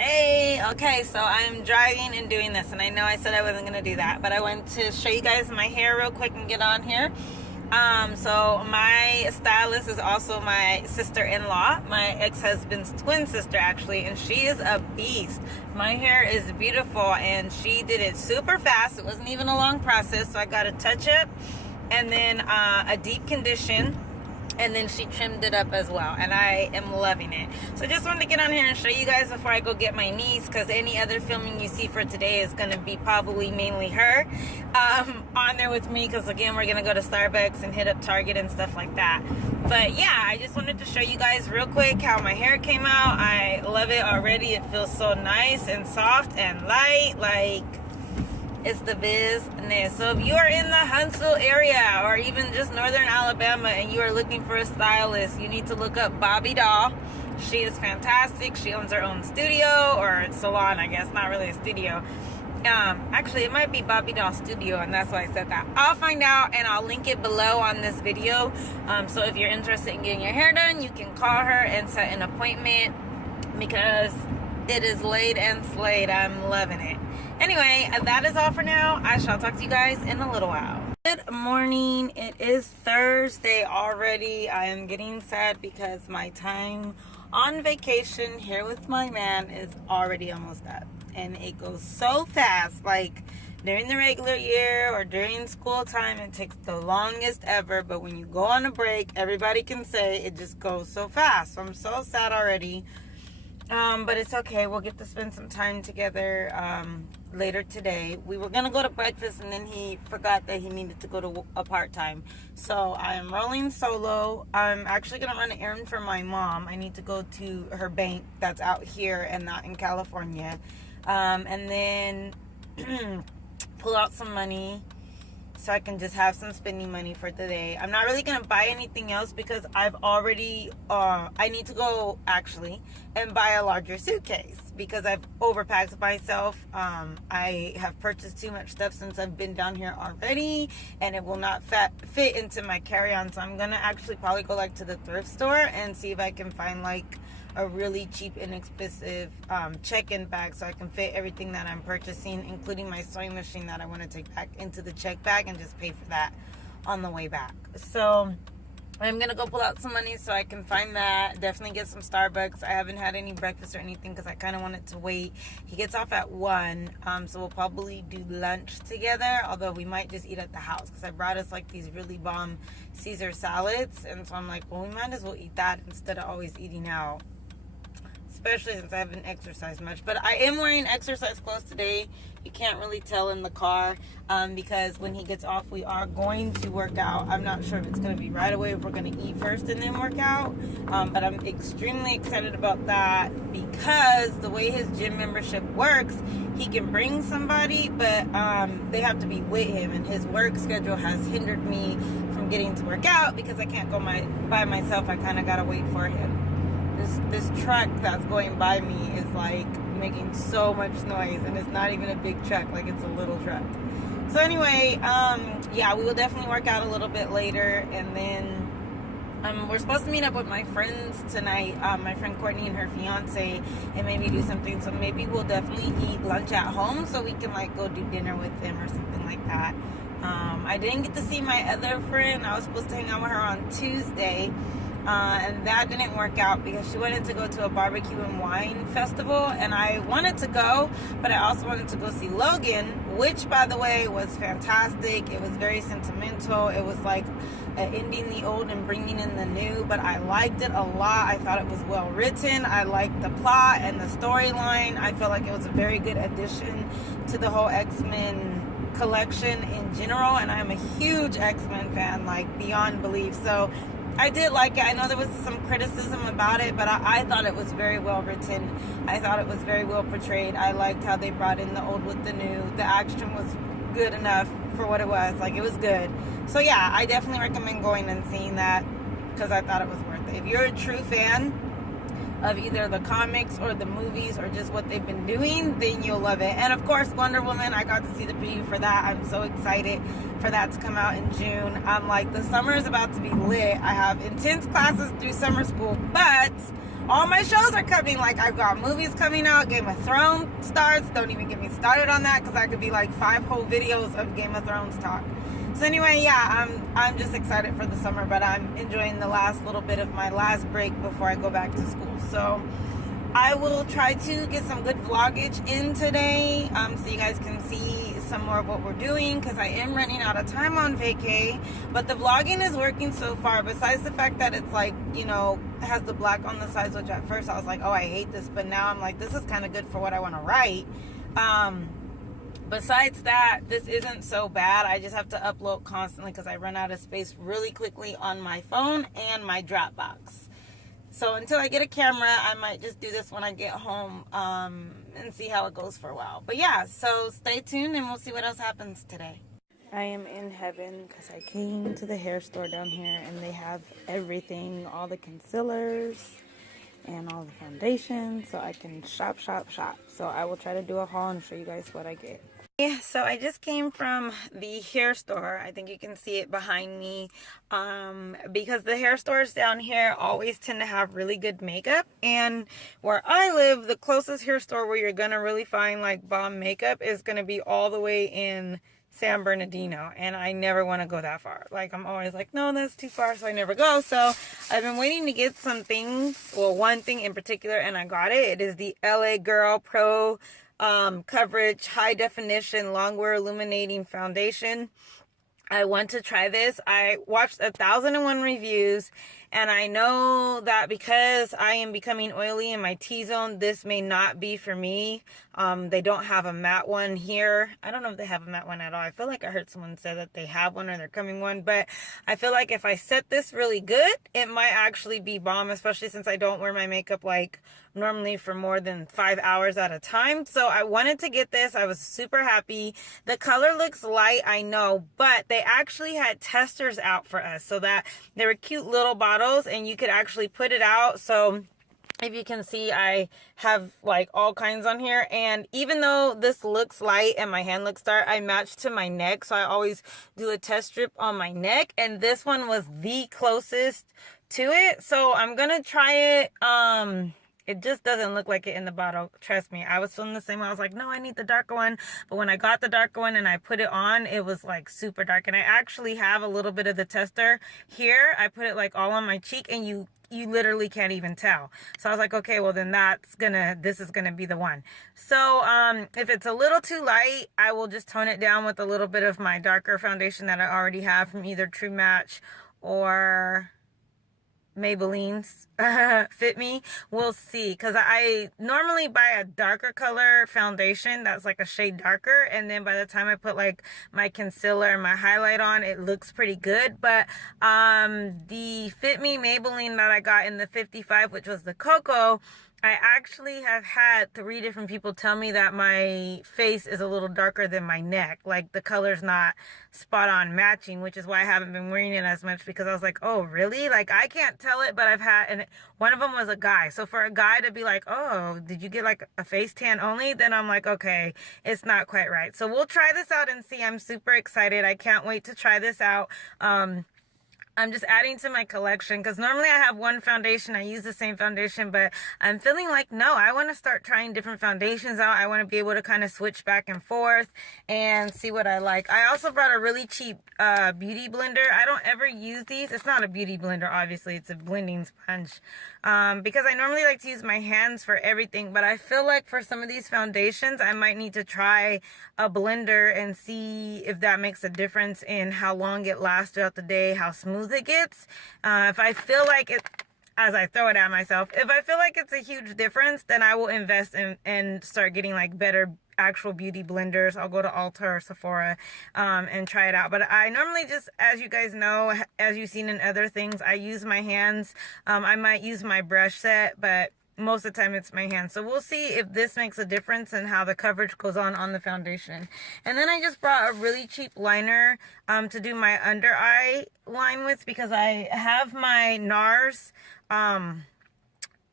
Hey, okay, so I'm driving and doing this, and I know I said I wasn't gonna do that, but I want to show you guys my hair real quick and get on here. So my stylist is also my sister-in-law, my ex-husband's twin sister actually, and she is a beast. My hair is beautiful, and she did it super fast. It wasn't even a long process, so I got a touch-up and then a deep condition. And then she trimmed it up as well, and I am loving it. So I just wanted to get on here and show you guys before I go get my niece, because any other filming you see for today is going to be probably mainly her on there with me, because again, we're going to go to Starbucks and hit up Target and stuff like that. But yeah, I just wanted to show you guys real quick how my hair came out. I love it already. It feels so nice and soft and light, like it's the business. So if you are in the Huntsville area or even just northern Alabama and you are looking for a stylist, you need to look up Bobbie Doll. She is fantastic. She owns her own studio or salon, I guess, not really a studio. Actually, it might be Bobbie Doll Studio, and that's why I said that. I'll find out, and I'll link it below on this video. So if you're interested in getting your hair done, you can call her and set an appointment, because it is laid and slayed. I'm loving it. Anyway, that is all for now. I shall talk to you guys in a little while. Good morning. It is Thursday already. I am getting sad because my time on vacation here with my man is already almost up. And it goes so fast. Like during the regular year or during school time, it takes the longest ever. But when you go on a break, everybody can say it just goes so fast. So I'm so sad already. But it's okay. We'll get to spend some time together later today. We were going to go to breakfast, and then he forgot that he needed to go to a part-time. So I am rolling solo. I'm actually going to run an errand for my mom. I need to go to her bank that's out here and not in California. And then pull out some money so I can just have some spending money for today. I'm not really going to buy anything else because I've already, I need to go actually and buy a larger suitcase because I've overpacked myself. I have purchased too much stuff since I've been down here already, and it will not fit into my carry-on. So I'm going to actually probably go like to the thrift store and see if I can find like a really cheap, inexpensive check-in bag so I can fit everything that I'm purchasing, including my sewing machine that I want to take back into the check bag and just pay for that on the way back. So I'm gonna go pull out some money so I can find that. Definitely get some Starbucks. I haven't had any breakfast or anything because I kind of wanted to wait. He gets off at 1, so we'll probably do lunch together, although we might just eat at the house because I brought us like these really bomb Caesar salads, and so I'm like, well, we might as well eat that instead of always eating out, especially since I haven't exercised much. But I am wearing exercise clothes today. You can't really tell in the car because when he gets off, we are going to work out. I'm not sure if it's going to be right away, if we're going to eat first and then work out. But I'm extremely excited about that because the way his gym membership works, he can bring somebody, but they have to be with him. And his work schedule has hindered me from getting to work out because I can't go by myself. I kind of got to wait for him. This truck that's going by me is like making so much noise, and it's not even a big truck, like it's a little truck. So anyway, yeah, we will definitely work out a little bit later, and then we're supposed to meet up with my friends tonight, my friend Courtney and her fiance, and maybe do something. So maybe we'll definitely eat lunch at home so we can like go do dinner with them or something like that. I didn't get to see my other friend. I was supposed to hang out with her on Tuesday. And that didn't work out because she wanted to go to a barbecue and wine festival, and I wanted to go, but I also wanted to go see Logan, which, by the way, was fantastic. It was very sentimental. It was like ending the old and bringing in the new, but I liked it a lot. I thought it was well written. I liked the plot and the storyline. I felt like it was a very good addition to the whole X-Men collection in general, and I'm a huge X-Men fan, like beyond belief. So I did like it. I know there was some criticism about it, but I thought it was very well written. I thought it was very well portrayed. I liked how they brought in the old with the new. The action was good enough for what it was. Like, it was good. So yeah, I definitely recommend going and seeing that because I thought it was worth it. If you're a true fan of either the comics or the movies or just what they've been doing, then you'll love it. And of course, Wonder Woman, I got to see the preview for that. I'm so excited for that to come out in June. I'm like, the summer is about to be lit. I have intense classes through summer school, but all my shows are coming. Like, I've got movies coming out. Game of Thrones starts. Don't even get me started on that, because I could be like 5 whole videos of Game of Thrones talk. So anyway, yeah, I'm just excited for the summer, but I'm enjoying the last little bit of my last break before I go back to school. So I will try to get some good vloggage in today, so you guys can see some more of what we're doing, because I am running out of time on vacay. But the vlogging is working so far, besides the fact that it's like, you know, has the black on the sides, which at first I was like, oh, I hate this, but now I'm like, this is kind of good for what I want to write. Besides that, this isn't so bad. I just have to upload constantly because I run out of space really quickly on my phone and my Dropbox. So until I get a camera, I might just do this when I get home, and see how it goes for a while. But yeah, so stay tuned and we'll see what else happens today. I am in heaven because I came to the hair store down here and they have everything, all the concealers and all the foundations, so I can shop. So I will try to do a haul and show you guys what I get. Yeah, so I just came from the hair store. I think you can see it behind me, because the hair stores down here always tend to have really good makeup. And where I live, the closest hair store where you're going to really find like bomb makeup is going to be all the way in San Bernardino, and I never want to go that far. Like, I'm always like, no, that's too far, so I never go. So I've been waiting to get some things, well, one thing in particular, and I got it. It is the LA Girl Pro Coverage High Definition Longwear Illuminating Foundation. I want to try this. I watched 1,001 reviews, and I know that because I am becoming oily in my T-zone, this may not be for me. They don't have a matte one here. I don't know if they have a matte one at all. I feel like I heard someone say that they have one or they're coming one, but I feel like if I set this really good, it might actually be bomb, especially since I don't wear my makeup like normally for more than 5 hours at a time. So I wanted to get this. I was super happy. The color looks light, I know, but they actually had testers out for us, so that they were cute little bottles and you could actually put it out. So if you can see, I have like all kinds on here, and even though this looks light and my hand looks dark, I match to my neck, so I always do a test strip on my neck, and this one was the closest to it. So I'm gonna try it. It just doesn't look like it in the bottle. Trust me, I was feeling the same way. I was like, no, I need the darker one. But when I got the darker one and I put it on, it was like super dark. And I actually have a little bit of the tester here. I put it like all on my cheek, and you literally can't even tell. So I was like, okay, well then this is gonna be the one. So if it's a little too light, I will just tone it down with a little bit of my darker foundation that I already have from either True Match or Maybelline's Fit Me. We'll see, because I normally buy a darker color foundation that's like a shade darker, and then by the time I put like my concealer and my highlight on, it looks pretty good. But the Fit Me Maybelline that I got in the 55, which was the Cocoa, I actually have had 3 different people tell me that my face is a little darker than my neck. Like, the color's not spot on matching, which is why I haven't been wearing it as much, because I was like, oh, really? Like, I can't tell it, but I've had, and one of them was a guy. So for a guy to be like, oh, did you get like a face tan only? Then I'm like, okay, it's not quite right. So we'll try this out and see. I'm super excited. I can't wait to try this out. I'm just adding to my collection, because normally I have one foundation. I use the same foundation, but I'm feeling like, no, I want to start trying different foundations out. I want to be able to kind of switch back and forth and see what I like. I also brought a really cheap beauty blender. I don't ever use these. It's not a beauty blender, obviously. It's a blending sponge, because I normally like to use my hands for everything, but I feel like for some of these foundations, I might need to try a blender and see if that makes a difference in how long it lasts throughout the day, how smooth it gets. If I feel like it, as I throw it at myself, if I feel like it's a huge difference, then I will invest in and start getting like better actual beauty blenders. I'll go to Ulta or Sephora and try it out. But I normally just, as you guys know, as you've seen in other things, I use my hands. I might use my brush set, but most of the time it's my hands. So we'll see if this makes a difference in how the coverage goes on the foundation. And then I just brought a really cheap liner to do my under eye line with, because I have my NARS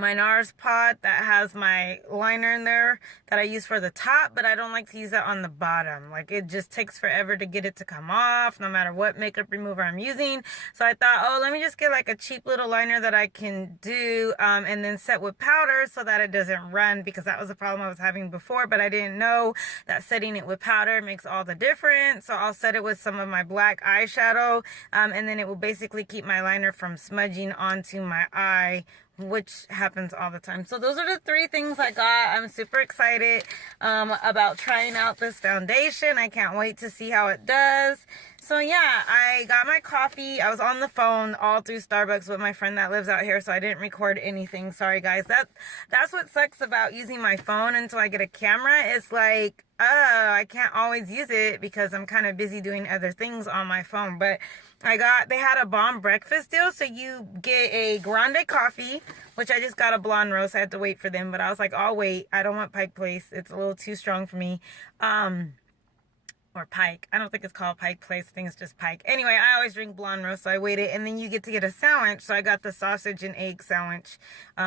my NARS pot that has my liner in there that I use for the top, but I don't like to use that on the bottom. Like, it just takes forever to get it to come off, no matter what makeup remover I'm using. So I thought, oh, let me just get like a cheap little liner that I can do, and then set with powder so that it doesn't run, because that was a problem I was having before, but I didn't know that setting it with powder makes all the difference. So I'll set it with some of my black eyeshadow, and then it will basically keep my liner from smudging onto my eye, which happens all the time. So those are the 3 things I got. I'm super excited about trying out this foundation. I can't wait to see how it does. So yeah, I got my coffee. I was on the phone all through Starbucks with my friend that lives out here, so I didn't record anything. Sorry guys. That's what sucks about using my phone until I get a camera. It's like, I can't always use it because I'm kind of busy doing other things on my phone. But they had a bomb breakfast deal, so you get a grande coffee, which I just got a blonde roast. I had to wait for them, but I was like, I'll wait. I don't want Pike Place. It's a little too strong for me. Or Pike. I don't think it's called Pike Place. I think it's just Pike. Anyway, I always drink blonde roast, so I waited. And then you get to get a sandwich. So I got the sausage and egg sandwich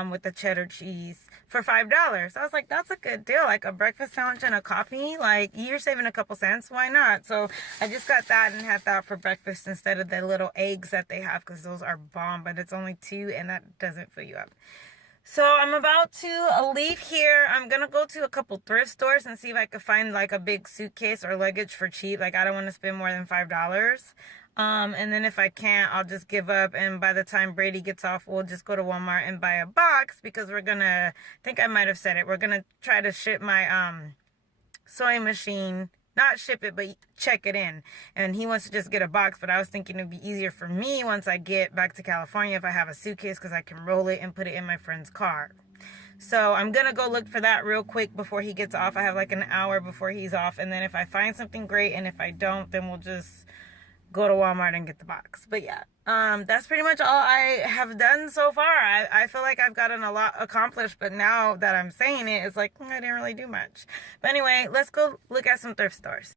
with the cheddar cheese for $5. I was like, that's a good deal. Like a breakfast sandwich and a coffee. Like, you're saving a couple cents. Why not? So I just got that and had that for breakfast instead of the little eggs that they have, because those are bomb. But it's only 2 and that doesn't fill you up. So I'm about to leave here. I'm going to go to a couple thrift stores and see if I could find like a big suitcase or luggage for cheap. Like, I don't want to spend more than $5. And then if I can't, I'll just give up. And by the time Brady gets off, we'll just go to Walmart and buy a box, because we're going to, I think I might have said it, we're going to try to ship my sewing machine. Not ship it, but check it in. And he wants to just get a box, but I was thinking it'd be easier for me once I get back to California if I have a suitcase, because I can roll it and put it in my friend's car. So I'm going to go look for that real quick before he gets off. I have like an hour before he's off. And then if I find something great, and if I don't, then we'll just go to Walmart and get the box. But yeah, that's pretty much all I have done so far. I feel like I've gotten a lot accomplished, but now that I'm saying it, it's like, I didn't really do much. But anyway, let's go look at some thrift stores.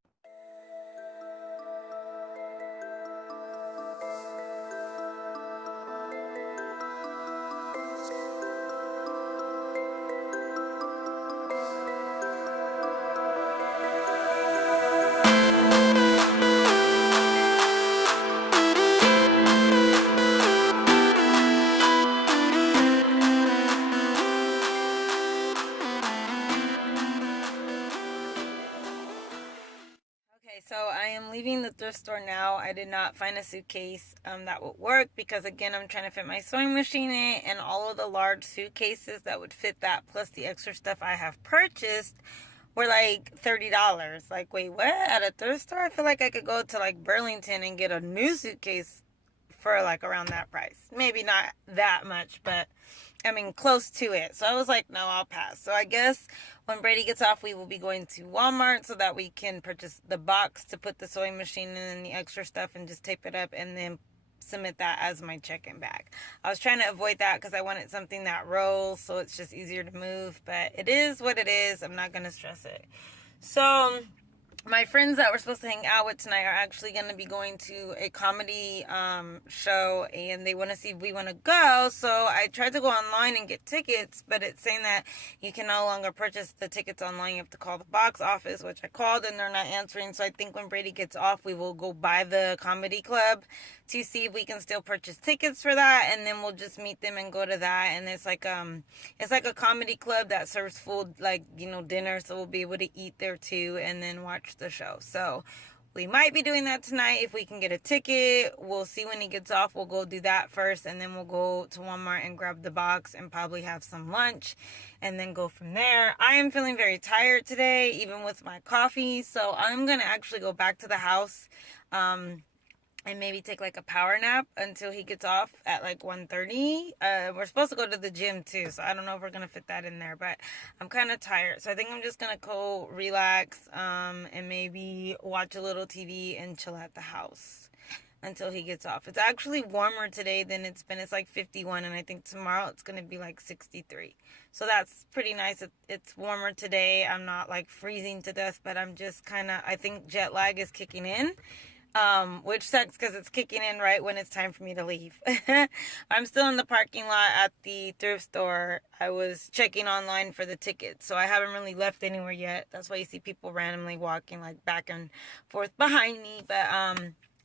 So I am leaving the thrift store now. I did not find a suitcase that would work, because again, I'm trying to fit my sewing machine in, and all of the large suitcases that would fit that plus the extra stuff I have purchased were like $30. Like, wait, what? At a thrift store? I feel like I could go to like Burlington and get a new suitcase for like around that price. Maybe not that much, but I mean, close to it. So I was like, no, I'll pass. So I guess when Brady gets off, we will be going to Walmart so that we can purchase the box to put the sewing machine in and the extra stuff, and just tape it up and then submit that as my check-in bag. I was trying to avoid that because I wanted something that rolls, so it's just easier to move. But it is what it is. I'm not going to stress it. So my friends that we're supposed to hang out with tonight are actually going to be going to a comedy show, and they want to see if we want to go. So I tried to go online and get tickets, but it's saying that you can no longer purchase the tickets online. You have to call the box office, which I called and they're not answering. So I think when Brady gets off, we will go by the comedy club to see if we can still purchase tickets for that, and then we'll just meet them and go to that. And it's like a comedy club that serves food, like, you know, dinner, so we'll be able to eat there too and then watch the show. So we might be doing that tonight if we can get a ticket. We'll see when he gets off. We'll go do that first, and then we'll go to Walmart and grab the box and probably have some lunch and then go from there. I am feeling very tired today, even with my coffee, so I'm gonna actually go back to the house and maybe take like a power nap until he gets off at like 1:30. We're supposed to go to the gym too, so I don't know if we're gonna fit that in there, but I'm kind of tired, so I think I'm just gonna go relax and maybe watch a little TV and chill at the house until he gets off. It's actually warmer today than it's been. It's like 51, and I think tomorrow it's gonna be like 63, so that's pretty nice. It's warmer today. I'm not like freezing to death, but I'm just kind of, I think jet lag is kicking in. which sucks because it's kicking in right when it's time for me to leave. I'm still in the parking lot at the thrift store. I was checking online for the tickets, so I haven't really left anywhere yet. That's why you see people randomly walking like back and forth behind me. But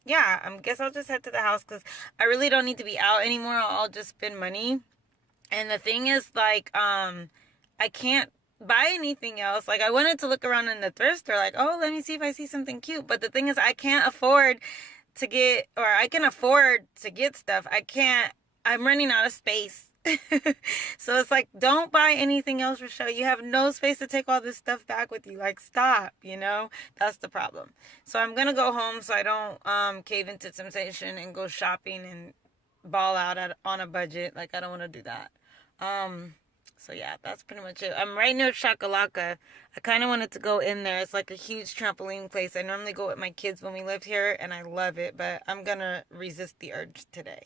yeah, I guess I'll just head to the house because I really don't need to be out anymore. I'll just spend money. And the thing is, like, I can't buy anything else. Like, I wanted to look around in the thrift store, like, oh, let me see if I see something cute. But the thing is, I can't afford to get, or I can afford to get stuff. I'm running out of space. So it's like, don't buy anything else, Rochelle. You have no space to take all this stuff back with you. Like, stop, That's the problem. So I'm going to go home so I don't cave into temptation and go shopping and ball out on a budget. Like, I don't want to do that. So yeah, that's pretty much it. I'm right near Chakalaka. I kind of wanted to go in there. It's like a huge trampoline place. I normally go with my kids when we live here, and I love it, but I'm gonna resist the urge today.